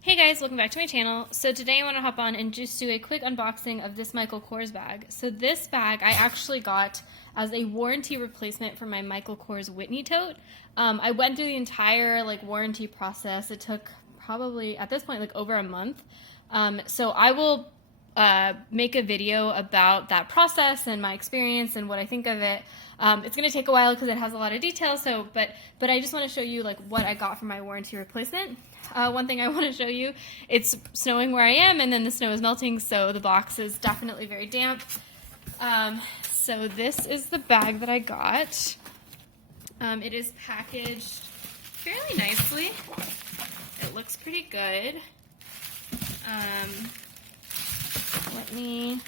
Hey guys, welcome back to my channel. So today I want to hop on and just do a quick unboxing of this Michael Kors bag. So this bag I actually got as a warranty replacement for my Michael Kors Whitney tote. I went through the entire warranty process. It took probably at this point over a month. So I will make a video about that process and my experience and what I think of it. It's going to take a while because it has a lot of details. But I just want to show you what I got for my warranty replacement. One thing I want to show you, it's snowing where I am, and then the snow is melting, so the box is definitely very damp. So this is the bag that I got. It is packaged fairly nicely. It looks pretty good. Let me...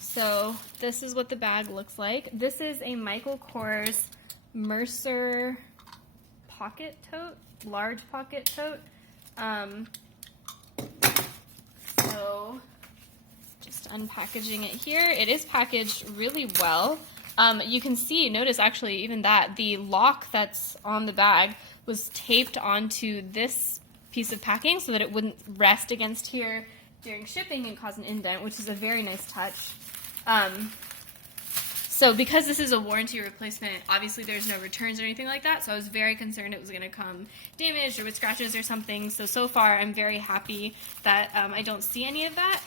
So this is what the bag looks like. This is a Michael Kors Mercer pocket tote, large pocket tote. So just unpackaging it here. It is packaged really well. You can see, notice actually even that the lock that's on the bag was taped onto this piece of packing so that it wouldn't rest against here during shipping and cause an indent, which is a very nice touch. So because this is a warranty replacement, obviously there's no returns or anything like that, so I was very concerned it was going to come damaged or with scratches or something. So far I'm very happy that I don't see any of that.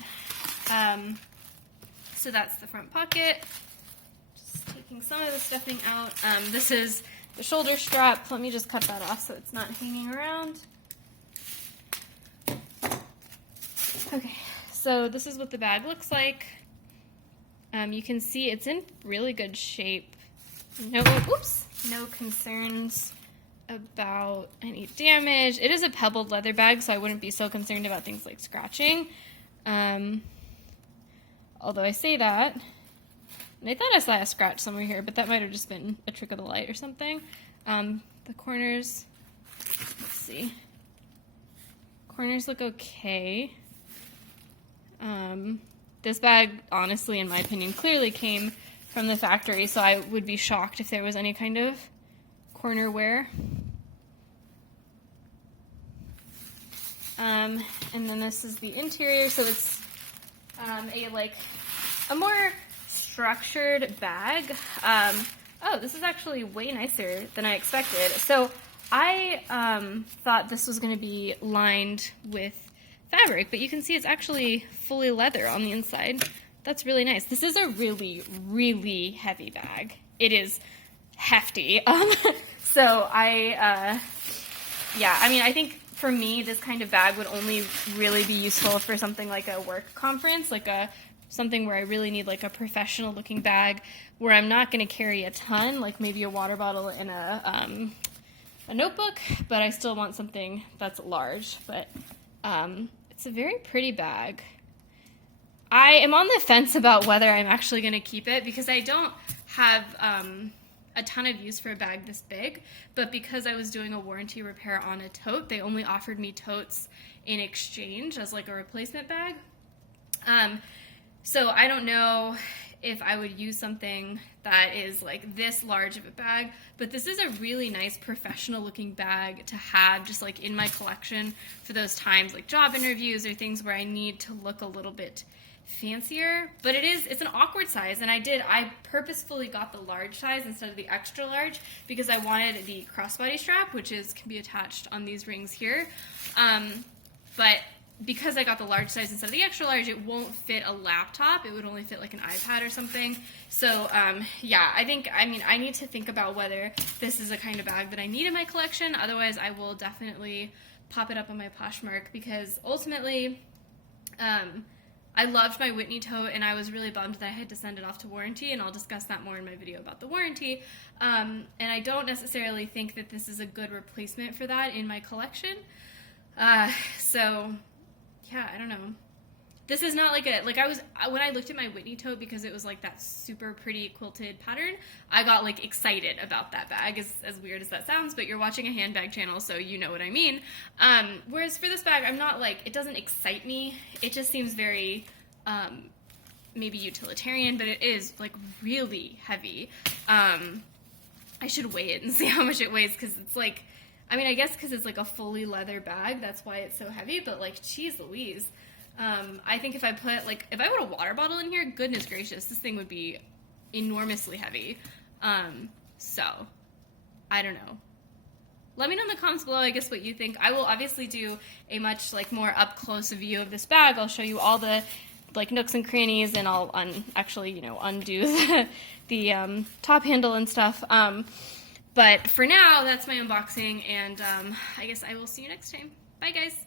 So that's the front pocket. Just taking some of the stuffing out. This is the shoulder strap. Let me just cut that off so it's not hanging around. Okay, so this is what the bag looks like. You can see it's in really good shape. No concerns about any damage. It is a pebbled leather bag, so I wouldn't be so concerned about things like scratching. Although I say that, and I thought I saw a scratch somewhere here, but that might have just been a trick of the light or something. The corners, let's see. Corners look okay. This bag, honestly, in my opinion, clearly came from the factory, so I would be shocked if there was any kind of corner wear. And then this is the interior, so it's a more structured bag. Oh, this is actually way nicer than I expected. So I thought this was going to be lined with fabric, but you can see it's actually fully leather on the inside. That's really nice. This is a really, really heavy bag. It is hefty. So I mean, I think for me, this kind of bag would only really be useful for something like a work conference, something where I really need a professional looking bag where I'm not going to carry a ton, like maybe a water bottle and a notebook, but I still want something that's large. But it's a very pretty bag. I am on the fence about whether I'm actually going to keep it because I don't have a ton of use for a bag this big, but because I was doing a warranty repair on a tote, they only offered me totes in exchange as a replacement bag. So I don't know if I would use something that is this large of a bag, but this is a really nice professional looking bag to have just in my collection for those times job interviews or things where I need to look a little bit fancier. But it's an awkward size, and I purposefully got the large size instead of the extra large because I wanted the crossbody strap, which can be attached on these rings here. But because I got the large size instead of the extra large, it won't fit a laptop. It would only fit an iPad or something. So yeah, I need to think about whether this is a kind of bag that I need in my collection. Otherwise, I will definitely pop it up on my Poshmark because ultimately, I loved my Whitney tote and I was really bummed that I had to send it off to warranty, and I'll discuss that more in my video about the warranty. And I don't necessarily think that this is a good replacement for that in my collection. So yeah, I don't know. This is not when I looked at my Whitney tote, because it was that super pretty quilted pattern, I got excited about that bag, as weird as that sounds, but you're watching a handbag channel, so you know what I mean. Whereas for this bag, I'm not it doesn't excite me. It just seems very maybe utilitarian, but it is like really heavy. I should weigh it and see how much it weighs, because it's like, I mean, I guess because it's like a fully leather bag, that's why it's so heavy, but like, geez Louise. I think if I put a water bottle in here, goodness gracious, this thing would be enormously heavy. So, I don't know. Let me know in the comments below, I guess, what you think. I will obviously do a much like more up close view of this bag. I'll show you all the like nooks and crannies, and I'll undo the top handle and stuff. But for now, that's my unboxing, and I guess I will see you next time. Bye, guys.